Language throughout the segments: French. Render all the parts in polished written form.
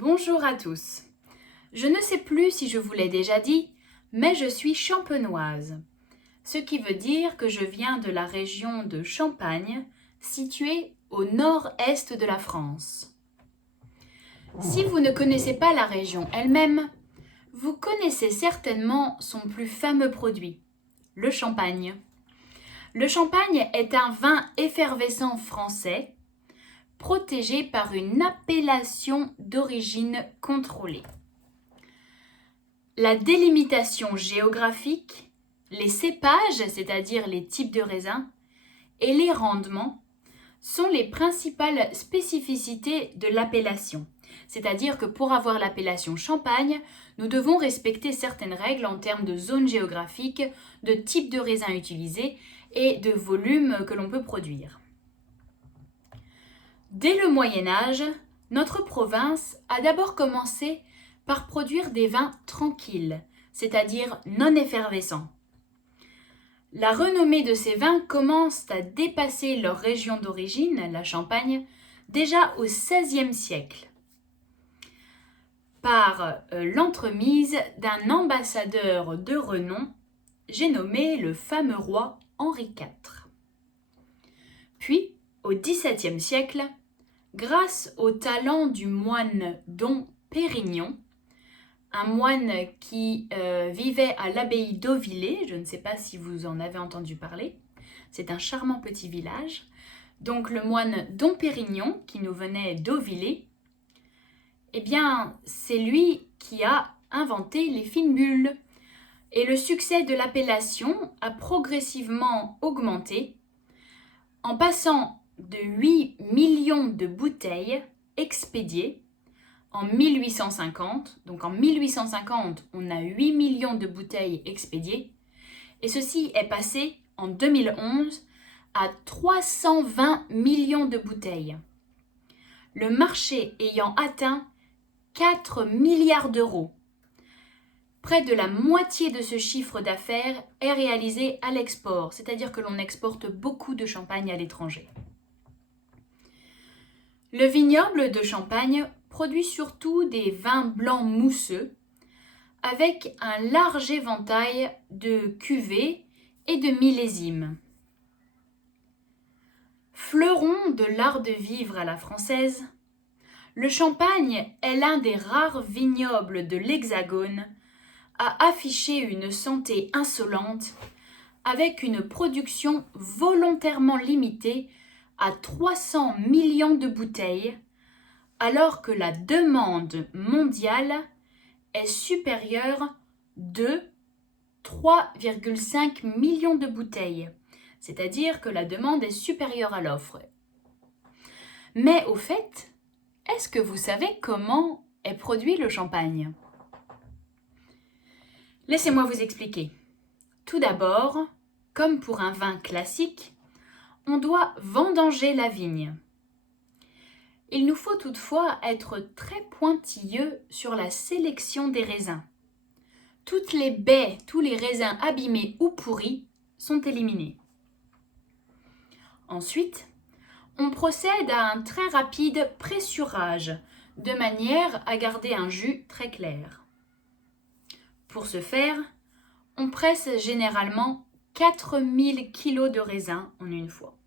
Bonjour à tous. Je ne sais plus si je vous l'ai déjà dit, mais je suis champenoise, ce qui veut dire que je viens de la région de Champagne, située au nord-est de la France. Si vous ne connaissez pas la région elle-même, vous connaissez certainement son plus fameux produit, le champagne. Le champagne est un vin effervescent français, protégé par une appellation d'origine contrôlée. La délimitation géographique, les cépages, c'est-à-dire les types de raisins, et les rendements sont les principales spécificités de l'appellation. C'est-à-dire que pour avoir l'appellation Champagne, nous devons respecter certaines règles en termes de zone géographique, de type de raisin utilisé et de volume que l'on peut produire. Dès le Moyen Âge, notre province a d'abord commencé par produire des vins tranquilles, c'est-à-dire non effervescents. La renommée de ces vins commence à dépasser leur région d'origine, la Champagne, déjà au XVIe siècle, par l'entremise d'un ambassadeur de renom, j'ai nommé le fameux roi Henri IV. Puis, au XVIIe siècle, grâce au talent du moine Dom Pérignon, un moine qui vivait à l'abbaye d'Auvillers, je ne sais pas si vous en avez entendu parler, c'est un charmant petit village. Donc le moine Dom Pérignon, qui nous venait d'Auvillers, eh bien c'est lui qui a inventé les fines bulles. Et le succès de l'appellation a progressivement augmenté en passant de 8 millions de bouteilles expédiées en 1850. Donc en 1850, on a 8 millions de bouteilles expédiées. Et ceci est passé en 2011 à 320 millions de bouteilles. Le marché ayant atteint 4 milliards d'euros. Près de la moitié de ce chiffre d'affaires est réalisé à l'export, c'est-à-dire que l'on exporte beaucoup de champagne à l'étranger. Le vignoble de Champagne produit surtout des vins blancs mousseux, avec un large éventail de cuvées et de millésimes. Fleuron de l'art de vivre à la française, le Champagne est l'un des rares vignobles de l'Hexagone à afficher une santé insolente avec une production volontairement limitée à 300 millions de bouteilles, alors que la demande mondiale est supérieure de 3,5 millions de bouteilles, c'est-à-dire que la demande est supérieure à l'offre. Mais au fait, est-ce que vous savez comment est produit le champagne ? Laissez-moi vous expliquer. Tout d'abord, comme pour un vin classique, on doit vendanger la vigne. Il nous faut toutefois être très pointilleux sur la sélection des raisins. Toutes les baies, tous les raisins abîmés ou pourris sont éliminés. Ensuite, on procède à un très rapide pressurage, de manière à garder un jus très clair. Pour ce faire, on presse généralement 4000 kg de raisin en une fois.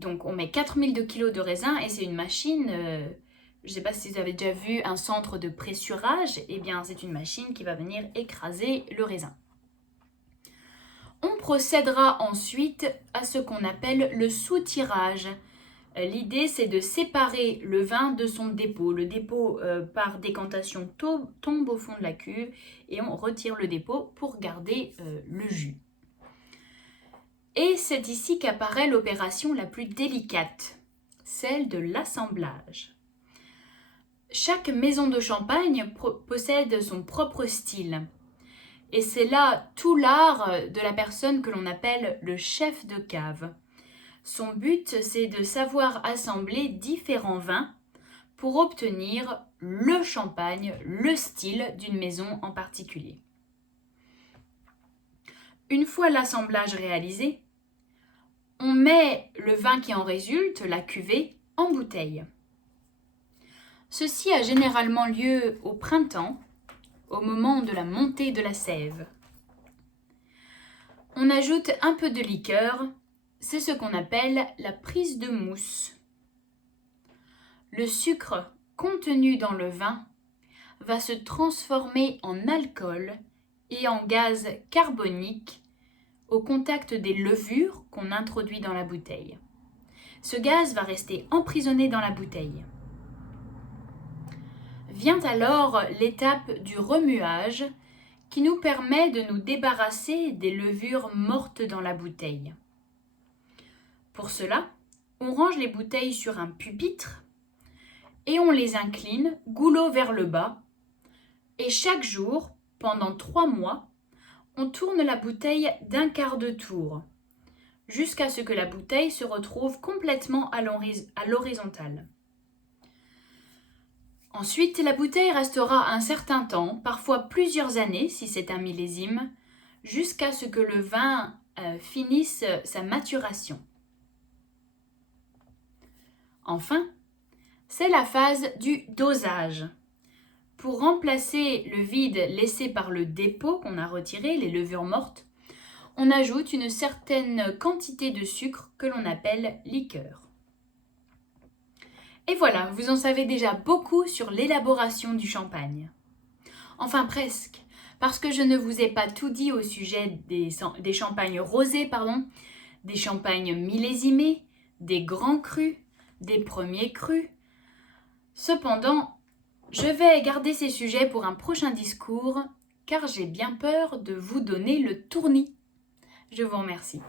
Donc on met 4000 kg de raisin et c'est une machine, je ne sais pas si vous avez déjà vu un centre de pressurage, eh bien c'est une machine qui va venir écraser le raisin. On procédera ensuite à ce qu'on appelle le soutirage. L'idée, c'est de séparer le vin de son dépôt. Le dépôt, par décantation, tombe au fond de la cuve et on retire le dépôt pour garder le jus. Et c'est ici qu'apparaît l'opération la plus délicate, celle de l'assemblage. Chaque maison de champagne possède son propre style. Et c'est là tout l'art de la personne que l'on appelle le chef de cave. Son but, c'est de savoir assembler différents vins pour obtenir le champagne, le style d'une maison en particulier. Une fois l'assemblage réalisé, on met le vin qui en résulte, la cuvée, en bouteille. Ceci a généralement lieu au printemps, au moment de la montée de la sève. On ajoute un peu de liqueur, c'est ce qu'on appelle la prise de mousse. Le sucre contenu dans le vin va se transformer en alcool et en gaz carbonique au contact des levures qu'on introduit dans la bouteille. Ce gaz va rester emprisonné dans la bouteille. Vient alors l'étape du remuage qui nous permet de nous débarrasser des levures mortes dans la bouteille. Pour cela, on range les bouteilles sur un pupitre et on les incline goulot vers le bas. Et chaque jour, pendant 3 mois, on tourne la bouteille d'un quart de tour, jusqu'à ce que la bouteille se retrouve complètement à l'horizontale. Ensuite, la bouteille restera un certain temps, parfois plusieurs années si c'est un millésime, jusqu'à ce que le vin finisse sa maturation. Enfin, c'est la phase du dosage. Pour remplacer le vide laissé par le dépôt qu'on a retiré, les levures mortes, on ajoute une certaine quantité de sucre que l'on appelle liqueur. Et voilà, vous en savez déjà beaucoup sur l'élaboration du champagne. Enfin presque, parce que je ne vous ai pas tout dit au sujet des champagnes rosés, des champagnes millésimés, des grands crus, des premiers crus. Cependant, je vais garder ces sujets pour un prochain discours, car j'ai bien peur de vous donner le tournis. Je vous remercie.